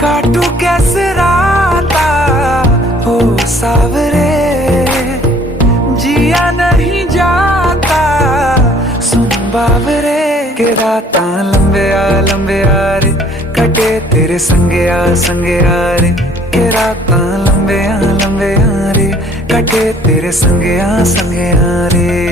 काटू कैसे राता हो सावरे, जिया नहीं जाता सुन बाबरे। के राता लंबे आ रे, कटे तेरे संगे आ रे। के राता लंबे आ रे, कटे तेरे संगे आ रे।